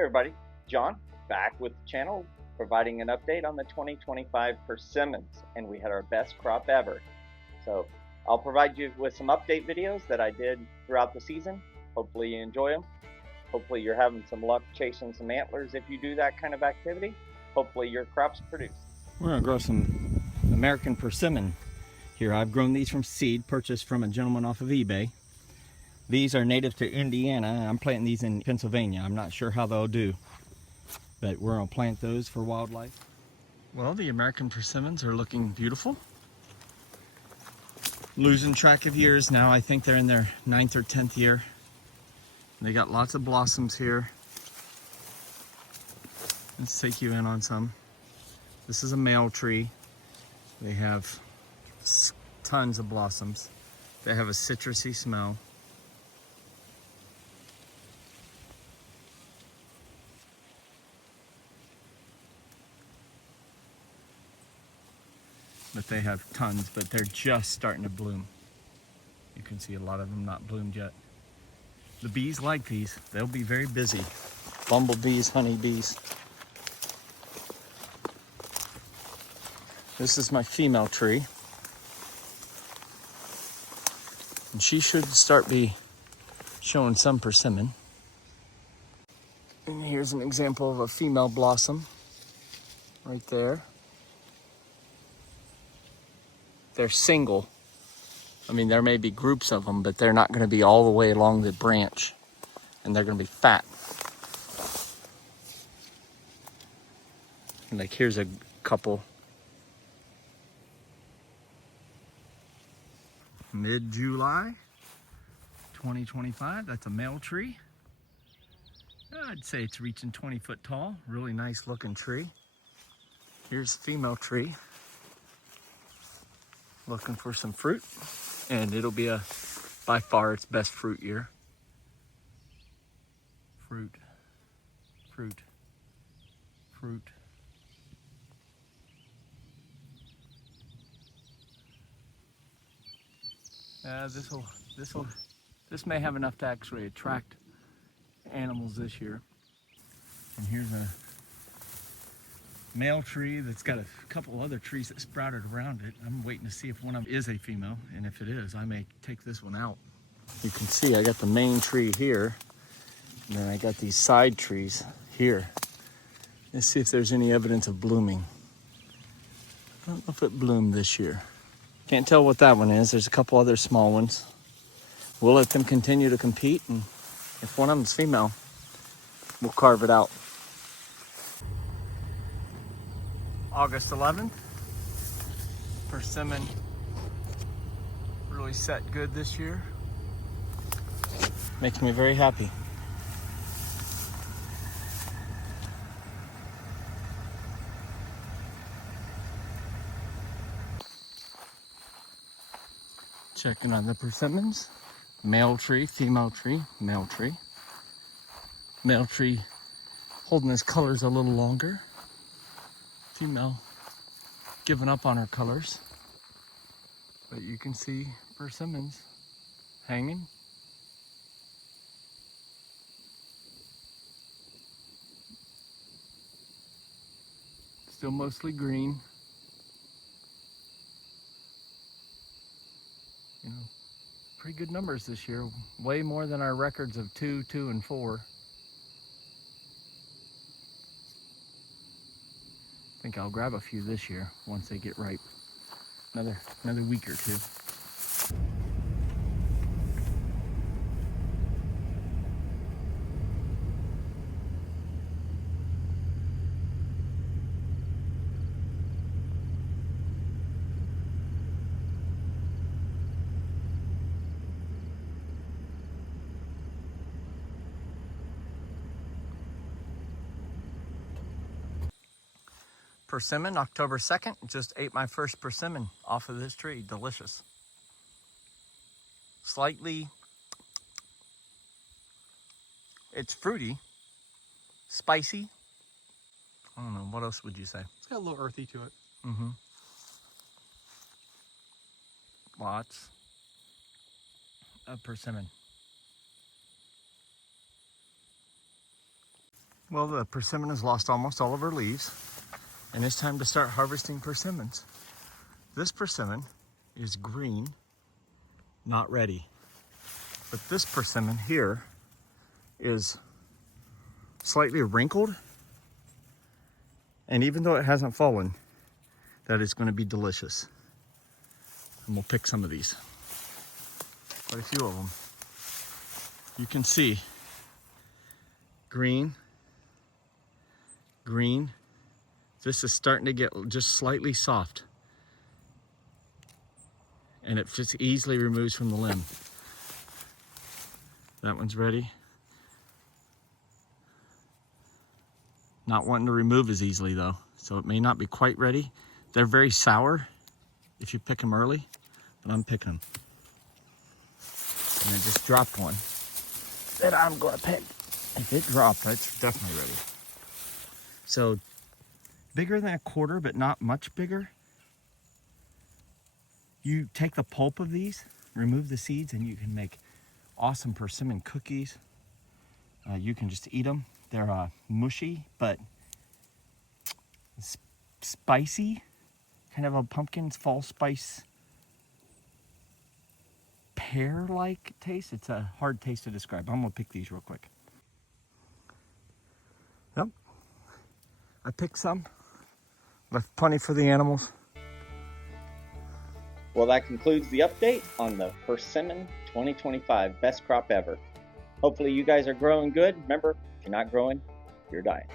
Hey everybody, John back with the channel providing an update on the 2025 persimmons, and we had our best crop ever. So I'll provide you with some update videos that I did throughout the season. Hopefully you enjoy them. Hopefully you're having some luck chasing some antlers if you do that kind of activity. Hopefully your crops produce. We're gonna grow some American persimmon here. I've grown these from seed, purchased from a gentleman off of eBay. These are native to Indiana. I'm planting these in Pennsylvania. I'm not sure how they'll do, but we're gonna plant those for wildlife. Well, the American persimmons are looking beautiful. Losing track of years now. I think they're in their 9th or 10th year. They got lots of blossoms here. Let's take you in on some. This is a male tree. They have tons of blossoms. They have a citrusy smell. But they have tons, but they're just starting to bloom. You can see a lot of them not bloomed yet. The bees like these. They'll be very busy. Bumblebees, honeybees. This is my female tree. And she should start be showing some persimmon. And here's an example of a female blossom right there. They're single. I mean, there may be groups of them, but they're not going to be all the way along the branch. And they're going to be fat. And like here's a couple. Mid-July 2025. That's a male tree. I'd say it's reaching 20 foot tall. Really nice looking tree. Here's the female tree. Looking for some fruit. And it'll be by far its best fruit year. Fruit, fruit, fruit. This may have enough to actually attract animals this year. And here's a male tree that's got a couple other trees that sprouted around it. I'm waiting to see if one of them is a female, and if it is, I may take this one out. You can see I got the main tree here, and then I got these side trees here. Let's see if there's any evidence of blooming. I don't know if it bloomed this year. Can't tell what that one is. There's a couple other small ones. We'll let them continue to compete, and if one of them's female, we'll carve it out. August 11th. Persimmon really set good this year. Makes me very happy. Checking on the persimmons. Male tree, female tree, male tree. Male tree holding his colors a little longer. Female giving up on her colors. But you can see persimmons hanging. Still mostly green. You know, pretty good numbers this year. Way more than our records of 2, 2, and 4. I think I'll grab a few this year once they get ripe. Another week or two. Persimmon, October 2nd. Just ate my first persimmon off of this tree. Delicious. Slightly, it's fruity, spicy. I don't know, what else would you say? It's got a little earthy to it. Mm-hmm. Lots of persimmon. Well, the persimmon has lost almost all of her leaves, and it's time to start harvesting persimmons. This persimmon is green, not ready. But this persimmon here is slightly wrinkled, and even though it hasn't fallen, that is going to be delicious. And we'll pick some of these. Quite a few of them. You can see green, green. This is starting to get just slightly soft, and it just easily removes from the limb. That one's ready. Not wanting to remove as easily though, so it may not be quite ready. They're very sour if you pick them early, but I'm picking them. And I just dropped one that I'm gonna pick. If it dropped, it's definitely ready. So bigger than a quarter, but not much bigger. You take the pulp of these, remove the seeds, and you can make awesome persimmon cookies. You can just eat them. They're mushy, but spicy, kind of a pumpkin fall spice pear-like taste. It's a hard taste to describe. I'm gonna pick these real quick. Yep, I picked some. Left plenty for the animals. Well, that concludes the update on the Persimmon 2025 Best Crop Ever. Hopefully you guys are growing good. Remember, if you're not growing, you're dying.